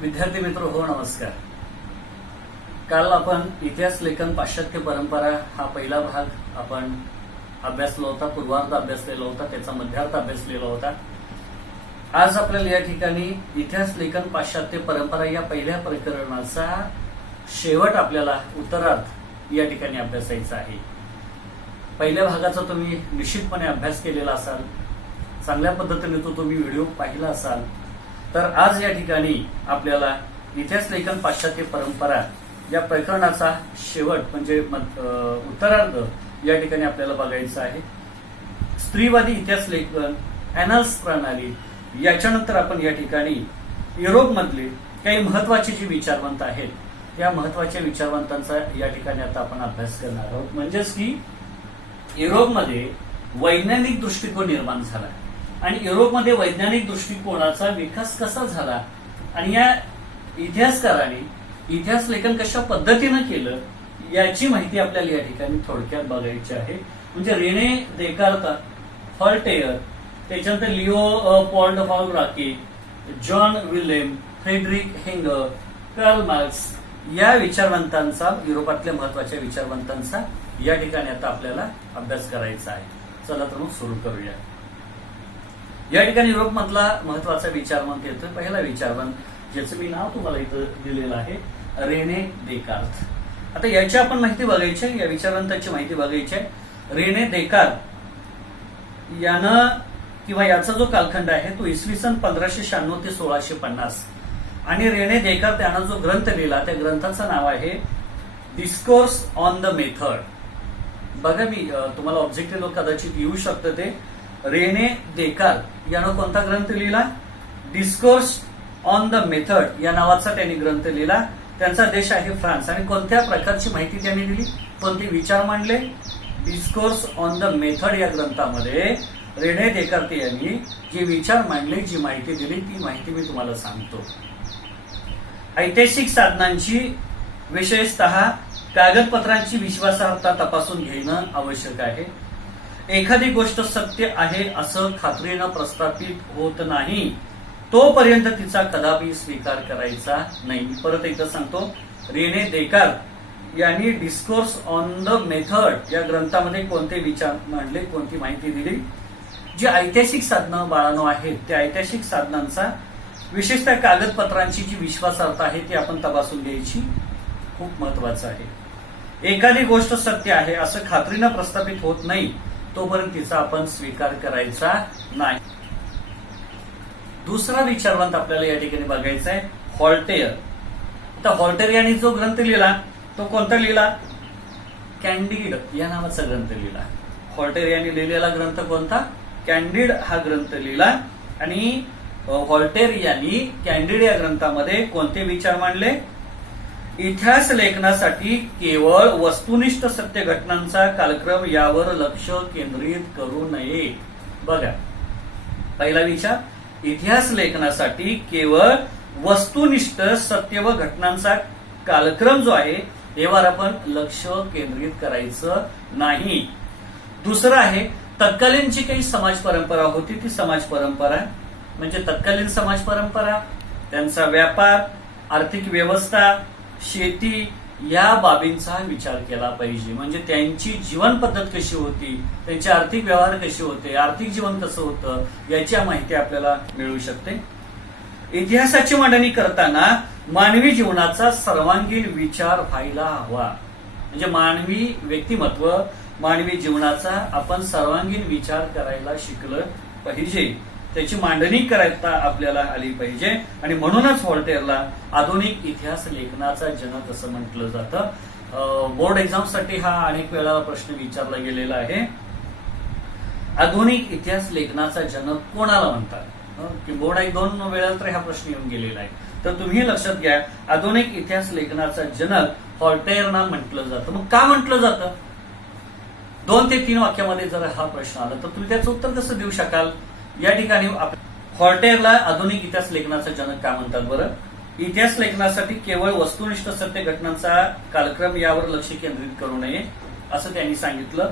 विद्यार्थी मित्र हो, नमस्कार. काल आपण इतिहास लेखन पाश्चात्य परंपरा हा पहिला भाग आपण अभ्यासला होता, पूर्वार्ध अभ्यासलेला होता, त्याचा मध्यार्ध अभ्यासलेला होता. आज आपल्याला या ठिकाणी इतिहास लेखन पाश्चात्य परंपरा या पहिल्या प्रकरणाचा शेवट आपल्याला उत्तरार्ध या ठिकाणी अभ्यासायचा आहे. पहिल्या भागाचा तुम्ही निश्चितपणे अभ्यास केलेला असाल, चांगल्या पद्धतीने तो तुम्ही व्हिडिओ पाहिला असाल. तर आज या ठिकाणी आपल्याला इतिहास लेखन पाश्चात्य परंपरा या प्रकरणाचा शेवट म्हणजे उत्तरार्ध या ठिकाणी आपल्याला बघायचं आहे. स्त्रीवादी इतिहास लेखन, ॲनल्स प्रणाली, याच्यानंतर आपण या ठिकाणी युरोपमधले काही महत्वाचे जे विचारवंत आहेत या महत्वाच्या विचारवंतांचा या ठिकाणी आता आपण अभ्यास करणार आहोत. म्हणजेच की युरोपमध्ये वैज्ञानिक दृष्टिकोन निर्माण झाला आणि युरोपमध्ये वैज्ञानिक दृष्टिकोनाचा विकास कसा झाला आणि या इतिहासकारांनी इतिहास लेखन कशा पद्धतीनं केलं याची माहिती आपल्याला या ठिकाणी थोडक्यात बघायची आहे. म्हणजे रेने देकार्त, व्हॉल्टेयर, त्याच्यानंतर Leo Paul Ranke, John Willem, Friedrich हेंगर, कार्ल मार्क्स या विचारवंतांचा, युरोपातल्या महत्वाच्या विचारवंतांचा या ठिकाणी आता आपल्याला अभ्यास करायचा आहे. चला तर मग सुरू करूया. या ठिकाणी युरोपमधला महत्वाचा विचारवंत येतो. पहिला विचारवंत ज्याचं मी नाव तुम्हाला इथं दिलेलं आहे, रेने देकार्त. आता याची आपण माहिती बघायची आहे, या विचारवंताची माहिती बघायची आहे. रेने देकार्त यानं किंवा याचा जो कालखंड आहे तो इसवी सन 1596 ते 1650 आणि रेने देकार्त यानं जो ग्रंथ लिहिला त्या ग्रंथाचं नाव आहे डिस्कोर्स ऑन द मेथड. बघा, मी तुम्हाला ऑब्जेक्टिव्ह कदाचित येऊ शकतं ते. रेने देकार्त यानं कोणता ग्रंथ लिहिला? डिस्कोर्स ऑन द मेथड या नावाचा त्यांनी ग्रंथ लिहिला. त्यांचा देश आहे फ्रान्स. आणि कोणत्या प्रकारची माहिती त्यांनी दिली, कोणते विचार मांडले? डिस्कोर्स ऑन द मेथड या ग्रंथामध्ये रेने देकार्त यांनी जे विचार मांडले, जी माहिती दिली, ती माहिती मी तुम्हाला सांगतो. ऐतिहासिक साधनांची, विशेषतः कागदपत्रांची विश्वासार्हता तपासून घेणं आवश्यक आहे. एखादी गोष्ट सत्य आहे असं खात्रीनं प्रस्थापित होत नाही तोपर्यंत तिचा कदापि स्वीकार करायचा नाही. परत एकदा सांगतो, रेने देकार्त यांनी डिस्कोर्स ऑन द मेथड या ग्रंथामध्ये कोणते विचार मांडले, कोणती माहिती दिली? जी ऐतिहासिक साधनं बाळानो आहेत त्या ऐतिहासिक साधनांचा, विशेषतः कागदपत्रांची जी विश्वासार्हता आहे ती आपण तपासून घ्यायची, खूप महत्वाचं आहे. एखादी गोष्ट सत्य आहे असं खात्रीनं प्रस्थापित होत नाही तोपर्यंत तिचा आपण स्वीकार करायचा नाही. दुसरा विचारवंत आपल्याला या ठिकाणी बघायचा आहे, व्हॉल्टेयर. आता व्हॉल्टेयर यांनी जो ग्रंथ लिहिला तो कोणता लिहिला? कॅन्डिड या नावाचा ग्रंथ लिहिला. व्हॉल्टेयर यांनी लिहिलेला ग्रंथ कोणता? कॅन्डिड हा ग्रंथ लिहिला. आणि व्हॉल्टेयर यांनी कॅन्डिड या ग्रंथामध्ये कोणते विचार मांडले? इतिहास लेखनासाठी केवळ वस्तुनिष्ठ सत्य घटनांचा कालक्रम यावर लक्ष केंद्रित करू नये. बघा, पहिला विचार, इतिहास लेखनासाठी केवळ वस्तुनिष्ठ सत्य व घटनांचा कालक्रम जो आहे यावर आपण लक्ष केंद्रित करायचं नाही. दुसरं आहे, तत्कालीन जी काही समाज परंपरा होती ती समाज परंपरा म्हणजे तत्कालीन समाज परंपरा, त्यांचा व्यापार, आर्थिक व्यवस्था, शेती या बाबींचा विचार केला पाहिजे. म्हणजे त्यांची जीवन पद्धत कशी होती, त्यांचे आर्थिक व्यवहार कसे होते, आर्थिक जीवन कसं होतं याची माहिती आपल्याला मिळू शकते. इतिहासाची मांडणी करताना मानवी जीवनाचा सर्वांगीण विचार व्हायला हवा. म्हणजे मानवी व्यक्तिमत्व, मानवी जीवनाचा आपण सर्वांगीण विचार करायला शिकलं पाहिजे, त्याची मांडणी करता आपल्याला आली पाहिजे. आणि म्हणूनच व्हॉल्टेयरला आधुनिक इतिहास लेखनाचा जनक असं म्हटलं जातं. बोर्ड एक्झामसाठी हा अनेक वेळा प्रश्न विचारला गेलेला आहे. आधुनिक इतिहास लेखनाचा जनक कोणाला म्हणतात? बोर्ड एक दोन वेळा तर हा प्रश्न येऊन गेलेला आहे. तर तुम्ही लक्षात घ्या, आधुनिक इतिहास लेखनाचा जनक व्हॉल्टेयरना म्हटलं जातं. मग का म्हटलं जातं? 2 ते 3 वाक्यामध्ये जर हा प्रश्न आला तर तुम्ही त्याचं उत्तर कसं देऊ शकाल? या ठिकाणी व्हॉल्टेयरला आधुनिक इतिहास लेखनाचा जनक का म्हणतात बरं? इतिहास लेखनासाठी केवळ वस्तुनिष्ठ सत्य घटनांचा कालक्रम यावर लक्ष केंद्रित करू नये असं त्यांनी सांगितलं.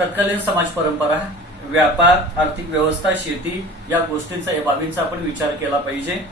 तत्कालीन समाज परंपरा, व्यापार, आर्थिक व्यवस्था, शेती या गोष्टींचा, या बाबींचा आपण विचार केला पाहिजे.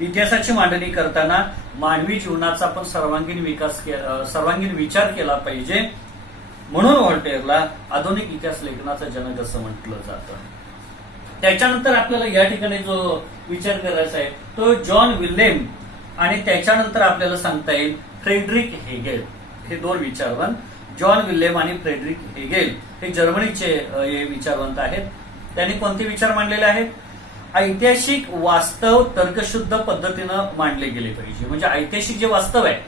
इतिहासाची मांडणी करताना मानवी जीवनाचा आपण सर्वांगीण विचार केला पाहिजे. म्हणून व्हॉल्टेअरला आधुनिक इतिहास लेखनाचा जनक असं म्हटलं जातं. त्याच्यानंतर आपल्याला या ठिकाणी जो विचार करायचा आहे तो जॉन विल्यम आणि त्याच्यानंतर आपल्याला सांगता येईल फ्रेडरिक हेगेल. हे दोन विचारवंत, जॉन विल्यम आणि फ्रेडरिक हेगेल, हे जर्मनीचे हे विचारवंत आहेत. त्यांनी कोणते विचार मांडलेले आहेत? ऐतिहासिक वास्तव तर्कशुद्ध पद्धतीनं मांडले गेले पाहिजे. म्हणजे ऐतिहासिक जे वास्तव आहे,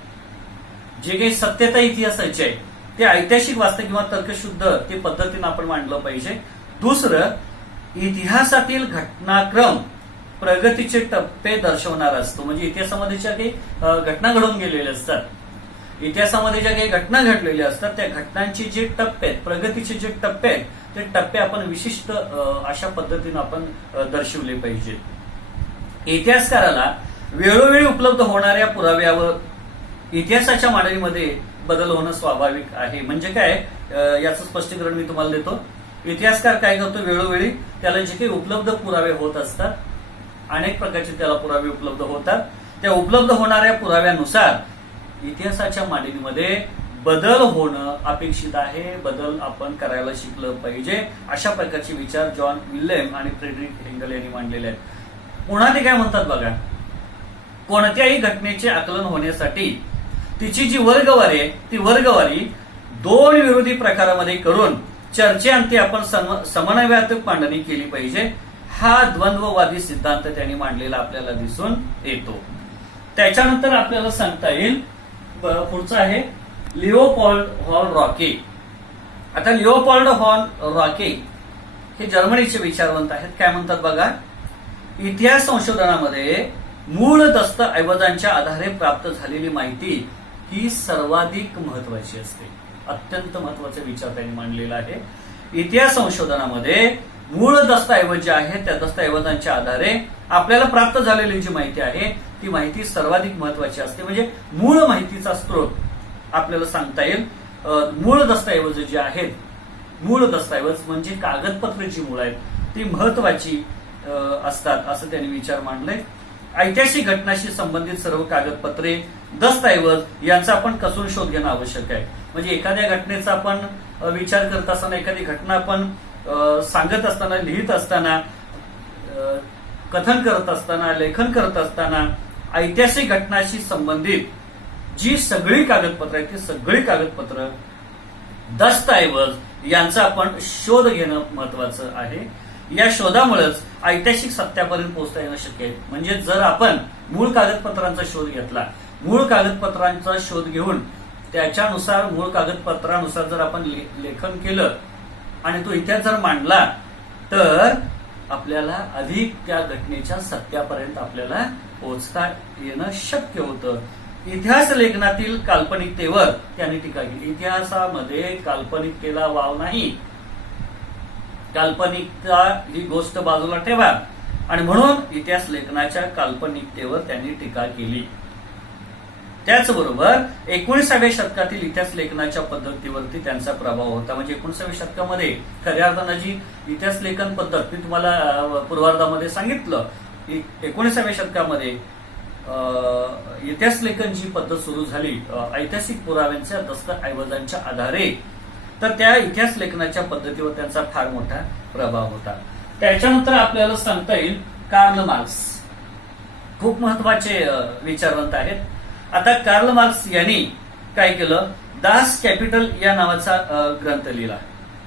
जे काही सत्यता इतिहासाचे आहे, ते ऐतिहासिक वास्तव किंवा तर्कशुद्ध ते पद्धतीनं आपण मांडलं पाहिजे. दुसरं, इतिहासातील घटनाक्रम प्रगतीचे टप्पे दर्शवणारा असतो. म्हणजे इतिहासामध्ये ज्या काही घटना घडून गेलेल्या असतात, इतिहासामध्ये ज्या काही घटना घडलेल्या असतात, त्या घटनांचे जे टप्पे आहेत, प्रगतीचे जे टप्पे आहेत, ते टप्पे आपण विशिष्ट अशा पद्धतीनं आपण दर्शवले पाहिजेत. इतिहासकाराला वेळोवेळी उपलब्ध होणाऱ्या पुराव्यावर इतिहासाच्या मांडणीमध्ये बदल होणं स्वाभाविक आहे. म्हणजे काय, याचं स्पष्टीकरण मी तुम्हाला देतो. इतिहासकार काय करतो, वेळोवेळी त्याला जे काही उपलब्ध पुरावे होत असतात, अनेक प्रकारचे त्याला पुरावे उपलब्ध होतात, त्या उपलब्ध होणाऱ्या पुराव्यानुसार इतिहासाच्या मांडणीमध्ये बदल होणं अपेक्षित आहे. बदल आपण करायला शिकलं पाहिजे. अशा प्रकारचे विचार जॉन विल्यम आणि फ्रेडरिक हेगेल यांनी मांडलेले आहेत. पुन्हा ते काय म्हणतात बघा, कोणत्याही घटनेचे आकलन होण्यासाठी तिची जी वर्गवारी आहे, ती वर्गवारी दोन विरोधी प्रकारामध्ये करून चर्चेअंती आपण समन्वयात्मक मांडणी केली पाहिजे. हा द्वंद्ववादी सिद्धांत त्यांनी मांडलेला आपल्याला दिसून येतो. त्याच्यानंतर आपल्याला सांगता येईल पुढचं आहे लिओपोल्ड व्हॉन रॉके. आता लिओपोल्ड व्हॉन रॉके हे जर्मनीचे विचारवंत आहेत. काय म्हणतात बघा, इतिहास संशोधनामध्ये मूळ दस्तऐवजांच्या आधारे प्राप्त झालेली माहिती ही सर्वाधिक महत्वाची असते. अत्यंत महत्वाचा विचार त्यांनी मांडलेला आहे. इतिहास संशोधनामध्ये मूळ दस्तऐवज जे आहे त्या दस्तऐवजांच्या आधारे आपल्याला प्राप्त झालेली जी माहिती आहे ती माहिती सर्वाधिक महत्वाची असते. म्हणजे मूळ माहितीचा स्रोत आपल्याला सांगता येईल. मूळ दस्तऐवज जे आहेत, मूळ दस्तऐवज म्हणजे कागदपत्र जी मूळ आहेत ती महत्वाची असतात असं त्यांनी विचार मांडले. ऐतिहासिक घटनाशी संबंधित सर्व कागदपत्रे, दस्तऐवज यांचा आपण कसून शोध घेणं आवश्यक आहे. म्हणजे एखाद्या घटनेचा आपण विचार करत असताना, एखादी घटना आपण सांगत असताना, लिहित असताना, कथन करत असताना, लेखन करत असताना ऐतिहासिक घटनाशी संबंधित जी सगळी कागदपत्र आहेत ती सगळी कागदपत्र, दस्तऐवज यांचा आपण शोध घेणं महत्वाचं आहे. या शोधामुळेच ऐतिहासिक सत्यापर्यंत पोहोचता येणं शक्य आहे. म्हणजे जर आपण मूळ कागदपत्रांचा शोध घेतला, मूळ कागदपत्रांचा शोध घेऊन त्याच्यानुसार, मूळ कागदपत्रानुसार जर आपण लेखन केलं आणि तो इतिहास जर मांडला तर आपल्याला अधिक त्या घटनेच्या सत्यापर्यंत आपल्याला पोहोचता येणं शक्य होतं. इतिहास लेखनातील काल्पनिकतेवर त्यांनी टीका केली. इतिहासामध्ये काल्पनिकतेला वाव नाही. काल्पनिकता ही गोष्ट बाजूला ठेवा आणि म्हणून इतिहास लेखनाच्या काल्पनिकतेवर त्यांनी टीका केली. त्याचबरोबर 19व्या शतकातील इतिहास लेखनाच्या पद्धतीवरती त्यांचा प्रभाव होता. म्हणजे 19व्या शतकामध्ये खऱ्या अर्थानं जी इतिहास लेखन पद्धत मी तुम्हाला पूर्वार्धामध्ये सांगितलं, 19व्या शतकामध्ये इतिहास लेखन जी पद्धत सुरू झाली ऐतिहासिक पुराव्यांच्या दस्तऐवजांच्या आधारे, तर त्या इतिहास लेखनाच्या पद्धतीवर त्यांचा फार मोठा प्रभाव होता. त्याच्यानंतर आपल्याला सांगता येईल कार्ल मार्क्स. खूप महत्वाचे विचारवंत आहेत. आता कार्ल मार्क्स यांनी काय केलं, दास कॅपिटल या नावाचा ग्रंथ लिहिला.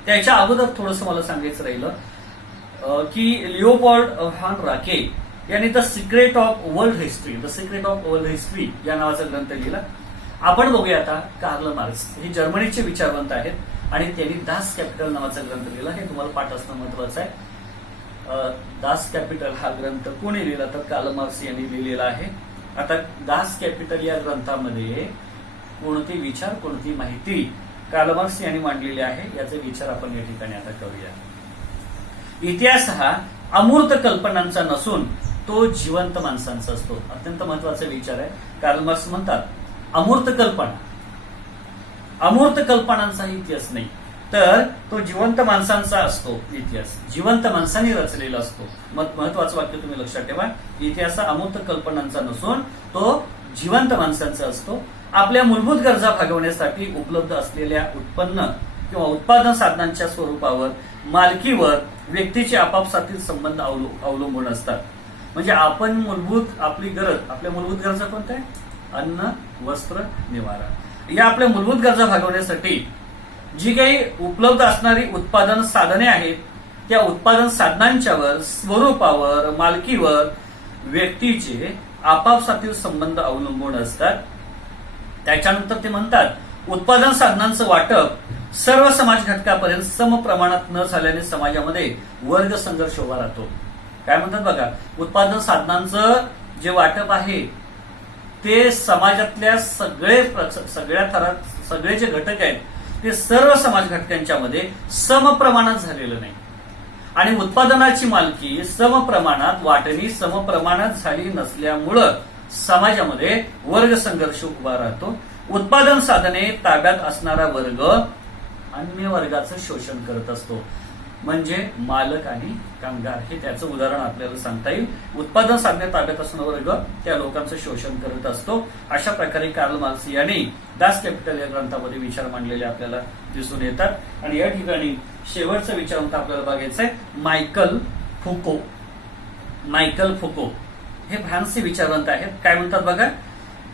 त्याच्या अगोदर थोडंसं मला सांगायचं राहिलं की लिओपोल्ड व्हॉन रॉके यांनी the secret of world history, the secret of world history या नावाचा ग्रंथ लिहिला. आपण बघूया आता कार्ल मार्क्स हे जर्मनीचे विचारवंत आहेत आणि त्यांनी दास कॅपिटल नावाचा ग्रंथ लिहिला. हे तुम्हाला पाठ असणं महत्वाचं आहे. दास कॅपिटल हा ग्रंथ कोणी लिहिला तर कार्ल मार्क्स यांनी लिहिलेला आहे. आता दास कॅपिटल या ग्रंथामध्ये कोणते विचार, कोणती माहिती कार्ल मार्क्स यांनी मांडलेली आहे याचे विचार आपण या ठिकाणी आता करूया. इतिहास हा अमूर्त कल्पनांचा नसून तो जिवंत माणसांचा असतो. अत्यंत महत्वाचा विचार आहे. कार्ल मार्क्स म्हणतात अमूर्त कल्पना, अमूर्त कल्पनांचा इतिहास नाही, तर तो जिवंत माणसांचा असतो. इतिहास जिवंत माणसांनी रचलेला असतो. महत्वाचं वाक्य तुम्ही लक्षात ठेवा. इतिहास हा अमूर्त कल्पनांचा नसून तो जिवंत माणसांचा असतो. आपल्या मूलभूत गरजा भागवण्यासाठी उपलब्ध असलेल्या उत्पन्न किंवा उत्पादन साधनांच्या स्वरूपावर, मालकीवर व्यक्तीचे आपापसातील संबंध अवलंबून असतात. म्हणजे आपल्या मूलभूत गरजा कोणत्या आहे? अन्न, वस्त्र, निवारा. या आपल्या मूलभूत गरजा भागवण्यासाठी जी काही उपलब्ध असणारी उत्पादन साधने आहेत, त्या उत्पादन साधनांच्यावर, स्वरूपावर, मालकीवर व्यक्तीचे आपापसातील संबंध अवलंबून असतात. त्याच्यानंतर ते म्हणतात उत्पादन साधनांचं वाटप सर्व समाज घटकापर्यंत सम प्रमाणात न झाल्याने समाजामध्ये वर्ग संघर्ष उभा राहतो. काय म्हणतात बघा, उत्पादन साधनांचं जे वाटप आहे ते समाजातल्या सगळे जे घटक आहेत ते सर्व समाज घटकांच्या मध्ये समप्रमाणात झालेलं नाही. आणि उत्पादनाची मालकी समप्रमाणात, वाटणी समप्रमाणात झाली नसल्यामुळं समाजामध्ये वर्ग संघर्ष उभा राहतो. उत्पादन साधने ताब्यात असणारा वर्ग अन्य वर्गाचं शोषण करत असतो. म्हणजे मालक आणि कामगार, हे त्याचं उदाहरण आपल्याला सांगता येईल. उत्पादन साधने ताब्यात असणारा वर्ग त्या लोकांचं शोषण करत असतो. अशा प्रकारे कार्ल मार्क्स यांनी दास कॅपिटल या ग्रंथामध्ये विचार मांडलेले आपल्याला दिसून येतात. आणि या ठिकाणी शेवटचा विचारांत आपल्याला बघायचं आहे मायकल फुको. हे फ्रान्सचे विचारवंत आहेत. काय म्हणतात बघा,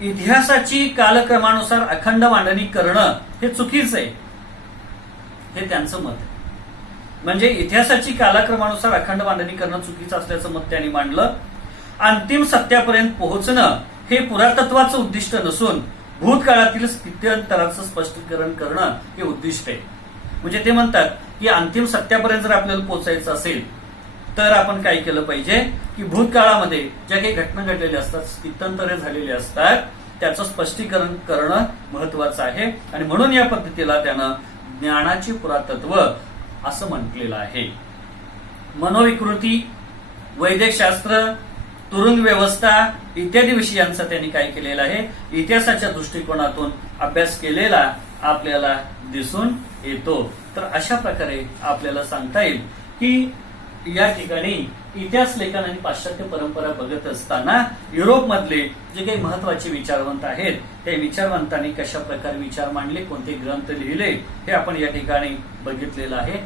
इतिहासाची कालक्रमानुसार अखंड मांडणी करणं हे चुकीचं आहे, हे त्यांचं मत आहे. म्हणजे इतिहासाची कालक्रमानुसार अखंड मांडणी करणं चुकीचं असल्याचं मत त्यांनी मांडलं. अंतिम सत्यापर्यंत पोहोचणं हे पुरातत्वाचं उद्दिष्ट नसून भूतकाळातील स्थित्यंतराचं स्पष्टीकरण करणं हे उद्दिष्ट आहे. म्हणजे ते म्हणतात की अंतिम सत्यापर्यंत जर आपल्याला पोहोचायचं असेल तर आपण काय केलं पाहिजे की भूतकाळामध्ये ज्या काही घटना घडलेल्या असतात, स्थित्यंतरे झालेली असतात, त्याचं स्पष्टीकरण करणं महत्वाचं आहे. आणि म्हणून या पद्धतीला त्यानं ज्ञानाचे पुरातत्व असं म्हटलेलं आहे. मनोविकृती, वैद्यकशास्त्र, तुरुंग व्यवस्था इत्यादी विषयांचा त्यांनी काय केलेला आहे, इतिहासाच्या दृष्टिकोनातून अभ्यास केलेला आपल्याला दिसून येतो. तर अशा प्रकारे आपल्याला सांगता येईल की या ठिकाणी इतिहास लेखन आणि पाश्चात्य परंपरा बघत असताना युरोपमधले जे काही महत्वाचे विचारवंत आहेत त्या विचारवंतांनी कशा प्रकारे विचार मांडले, कोणते ग्रंथ लिहिले, हे आपण या ठिकाणी बघितलेलं आहे.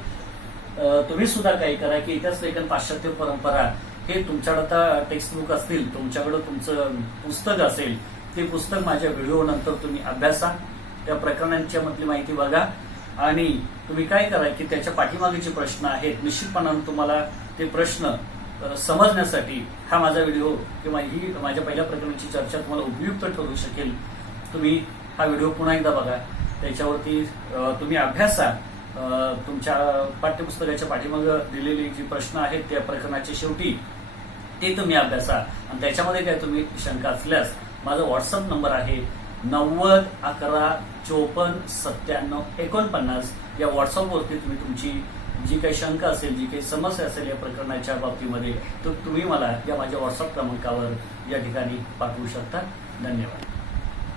तुम्ही सुद्धा काय करा की इतिहास लेखन पाश्चात्य परंपरा हे तुमच्याकडे आता टेक्स्ट बुक असतील, तुमच्याकडे तुमचं पुस्तक असेल, ते पुस्तक माझ्या व्हिडिओ नंतर तुम्ही अभ्यासा, त्या प्रकरणांच्या मधली माहिती बघा आणि तुम्ही काय करा की त्याच्या पाठीमागे जे प्रश्न आहेत निश्चितपणाने तुम्हाला ते प्रश्न समजण्यासाठी हा माझा व्हिडिओ किंवा ही माझ्या पहिल्या प्रकरणाची चर्चा तुम्हाला उपयुक्त ठरू शकेल. तुम्ही हा व्हिडिओ पुन्हा एकदा बघा, त्याच्यावरती तुम्ही अभ्यासा. तुमच्या पाठ्यपुस्तकाच्या पाठीमागे दिलेली जी प्रश्न आहेत त्या प्रकरणाच्या शेवटी ते तुम्ही अभ्यासा. आणि त्याच्यामध्ये काय तुम्ही शंका असल्यास माझा व्हॉट्सअप नंबर आहे 9011549749 या व्हॉट्सअपवरती तुम्ही तुमची जी काही शंका असेल, जी काही समस्या असेल या प्रकरणाच्या बाबतीमध्ये, तर तुम्ही मला या माझ्या व्हॉट्सअप क्रमांकावर या ठिकाणी पाठवू शकता. धन्यवाद.